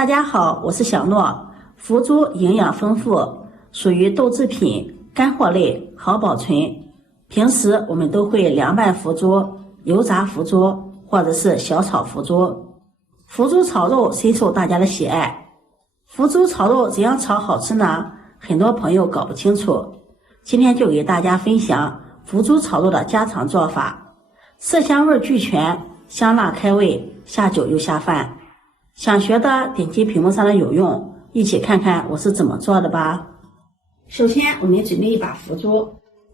大家好，我是小諾。腐竹營養豐富，屬於豆製品，乾貨類，好保存。平時我們都會涼拌腐竹、油炸腐竹，或者是小炒腐竹。腐竹炒肉深受大家的喜愛。腐竹炒肉怎樣炒好吃呢？很多朋友搞不清楚。今天就給大家分享腐竹炒肉的家常做法，色香味俱全，香辣開胃，下酒又下飯。想學的點擊屏幕上的有用，一起看看我是怎麼做的吧。首先我們準備一把腐竹，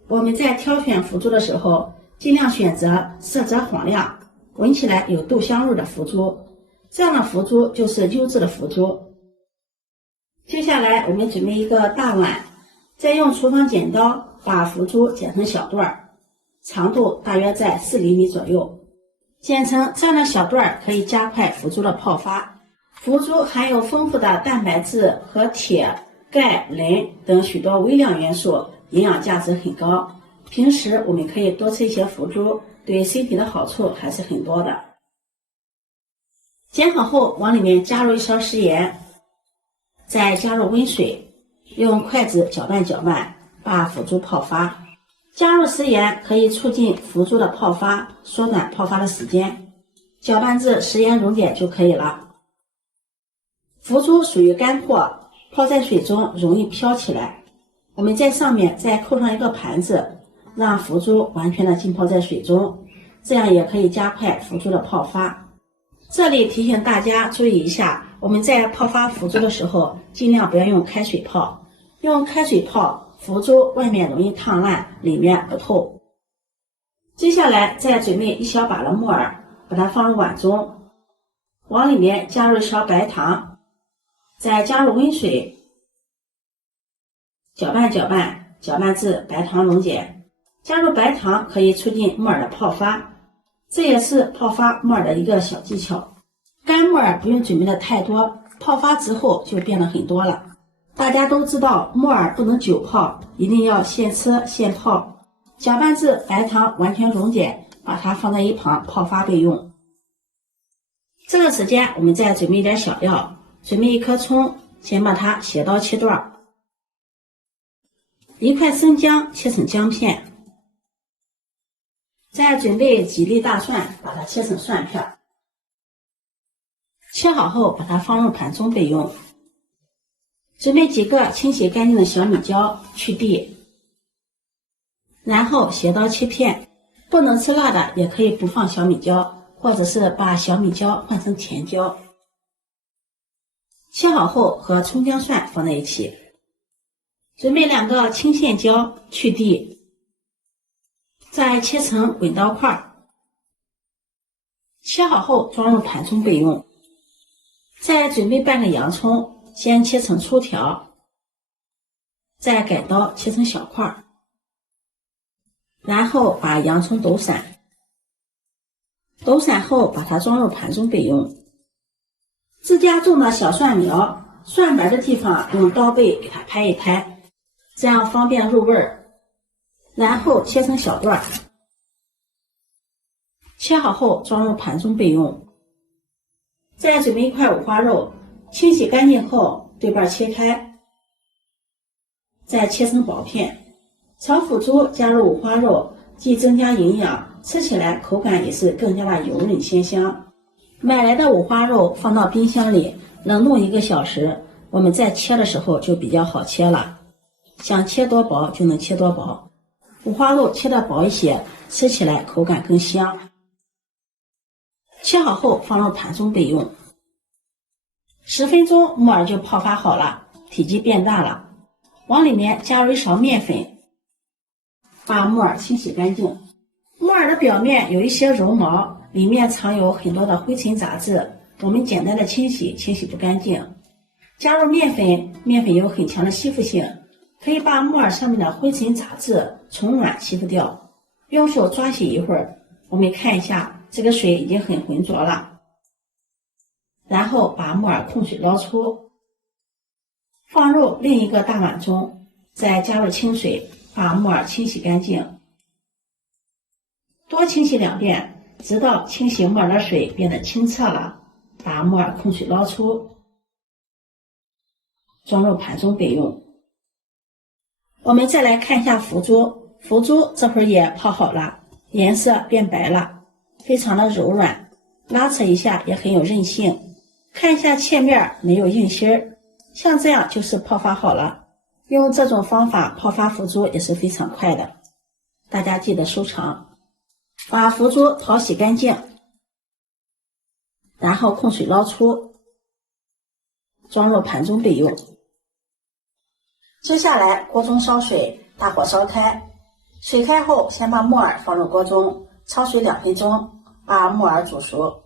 我們在挑選腐竹的時候，盡量選擇色澤黃亮、聞起來有豆香味的腐竹，這樣的腐竹就是優質的腐竹。接下來我們準備一個大碗，再用廚房剪刀把腐竹剪成小段，長度大約在4厘米左右。剪成这樣的小段可以加快腐竹的泡發。腐竹含有豐富的蛋白質和鐵、鈣、磷等許多微量元素，營養價值很高。平時我們可以多吃一些腐竹，對身體的好處還是很多的。剪好後，往裡面加入1勺食鹽，再加入溫水，用筷子攪拌攪拌，把腐竹泡發。加入食鹽可以促進腐竹的泡發，縮短泡發的時間。攪拌至食鹽溶解就可以了。腐竹屬於乾貨，泡在水中容易飄起來。我們在上面再扣上一個盤子，讓腐竹完全的浸泡在水中，這樣也可以加快腐竹的泡發。這裡提醒大家注意一下，我們在泡發腐竹的時候，盡量不要用開水泡。用開水泡，腐竹外面容易燙爛，裡面不透。接下來再準備1小把的木耳，把它放入碗中，往裡面加入1勺白糖。再加入溫水，攪拌搅拌，攪拌至白糖溶解。加入白糖可以促進木耳的泡發，這也是泡發木耳的一個小技巧。乾木耳不用準備的太多，泡發之後就變得很多了。大家都知道木耳不能久泡，一定要现吃现泡。攪拌至白糖完全溶解，把它放在一旁泡發備用。這個時間我們再準備一點小料。準備1顆蔥，先把它斜刀切段；1塊生薑切成薑片；再準備幾粒大蒜，把它切成蒜片。切好後，把它放入盤中備用。準備幾個清洗乾淨的小米椒，去蒂，然後斜刀切片。不能吃辣的也可以不放小米椒，或者是把小米椒換成甜椒。切好後和蔥薑蒜放在一起，準備2個青線椒，去蒂，再切成滾刀塊。切好後裝入盤中備用。再準備半個洋蔥，先切成粗條，再改刀切成小塊，然後把洋蔥抖散。抖散後把它裝入盤中備用。自家種的小蒜苗，蒜白的地方用刀背給它拍一拍，這樣方便入味兒。然後切成小段，切好後裝入盤中備用。再準備1塊五花肉，清洗乾淨後對半切開，再切成薄片。炒腐竹加入五花肉，既增加營養，吃起來口感也是更加的油潤鮮香。買來的五花肉放到冰箱裡冷凍1個小時，我們在切的時候就比較好切了，想切多薄就能切多薄。五花肉切得薄一些，吃起來口感更香。切好後放入盘中備用。10分鐘木耳就泡发好了，體積變大了。往裡面加入1勺麵粉，把木耳清洗乾淨。木耳的表面有一些絨毛，裡面藏有很多的灰塵雜質，我們簡單的清洗不乾淨。加入麵粉，麵粉有很強的吸附性，可以把木耳上面的灰塵雜質從軟吸附掉。用手抓洗一會兒，我們看一下這個水已經很渾濁了。然後把木耳控水撈出，放入另一個大碗中，再加入清水，把木耳清洗乾淨。多清洗2遍，直到清洗木耳的水变得清澈了，把木耳控水撈出。裝入盤中備用。我們再来看一下腐竹，腐竹這會儿也泡好了，顏色變白了，非常的柔軟，拉扯一下也很有韌性。看一下切面沒有硬芯兒，像這樣就是泡发好了。用這種方法泡发腐竹也是非常快的，大家记得收藏。把腐竹淘洗乾淨，然後控水捞出，裝入盘中備用。接下來鍋中燒水，大火燒開，水開後先把木耳放入鍋中，焯水2分鐘，把木耳煮熟。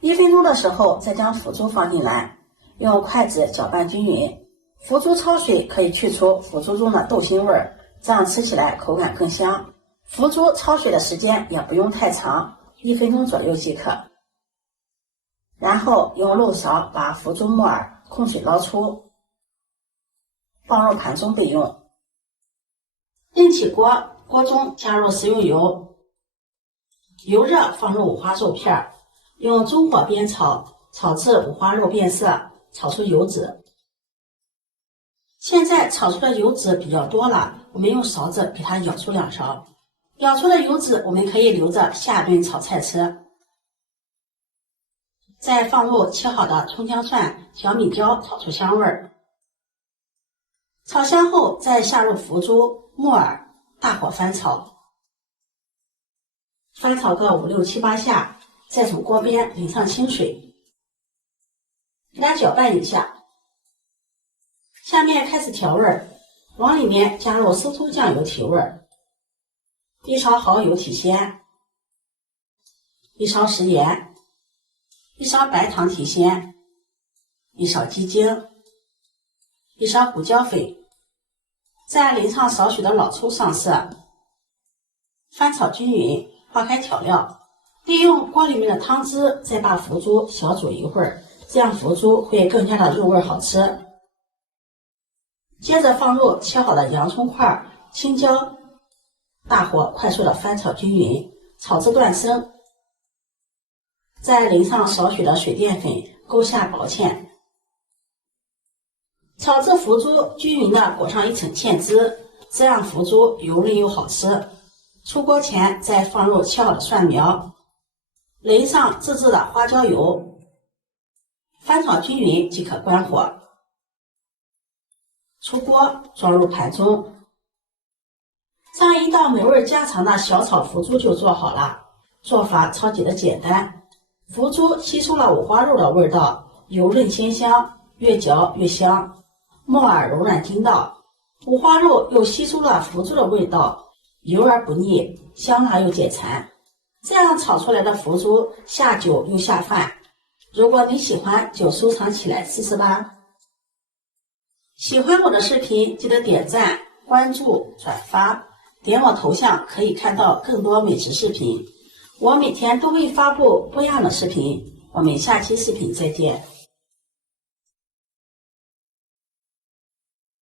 1分鐘的時候再将腐竹放进來，用筷子攪拌均匀。腐竹焯水可以去除腐竹中的豆腥味儿，這樣吃起來口感更香。腐竹焯水的時間也不用太長，1分鐘左右即可。然後用漏勺把腐竹木耳控水撈出，放入盤中備用。另起鍋，鍋中加入食用油，油熱放入五花肉片，用中火煸炒，炒至五花肉变色，炒出油脂。现在炒出的油脂比较多了，我们用勺子给它舀出2勺，舀出的油脂我们可以留着下顿炒菜吃。再放入切好的葱姜蒜、小米椒，炒出香味儿。炒香后再下入腐竹、木耳，大火翻炒。翻炒個5、6、7、8下，再從鍋邊淋上清水，給它攪拌一下。下面開始調味，往裡面加入生抽醬油提味，1勺蠔油提鮮，1勺食鹽，1勺白糖提鮮，1勺雞精，1勺胡椒粉，再淋上少許的老抽上色，翻炒均勻，化開調料，利用鍋裡面的湯汁再把腐竹小煮一會兒，這樣腐竹會更加的入味好吃。接着放入切好的洋蔥塊、青椒，大火快速的翻炒均勻，炒至斷生。再淋上少許的水澱粉，勾下薄芡，炒至腐竹均勻的裹上一層芡汁，這樣腐竹油嫩又好吃。出鍋前再放入切好的蒜苗，淋上自制的花椒油，翻炒均勻即可關火。出鍋裝入盤中，這樣一道美味家常的小炒腐竹就做好了。做法超級的簡單，腐竹吸收了五花肉的味道，油嫩鮮香，越嚼越香；木耳柔軟筋道，五花肉又吸收了腐竹的味道，油而不膩，香辣又解饞。這樣炒出來的腐竹下酒又下飯。如果你喜歡，就收藏起來試試吧。喜歡我的視頻，記得點讚、關注、轉發，點我頭像可以看到更多美食視頻。我每天都會發布不一樣的視頻，我們下期視頻再見。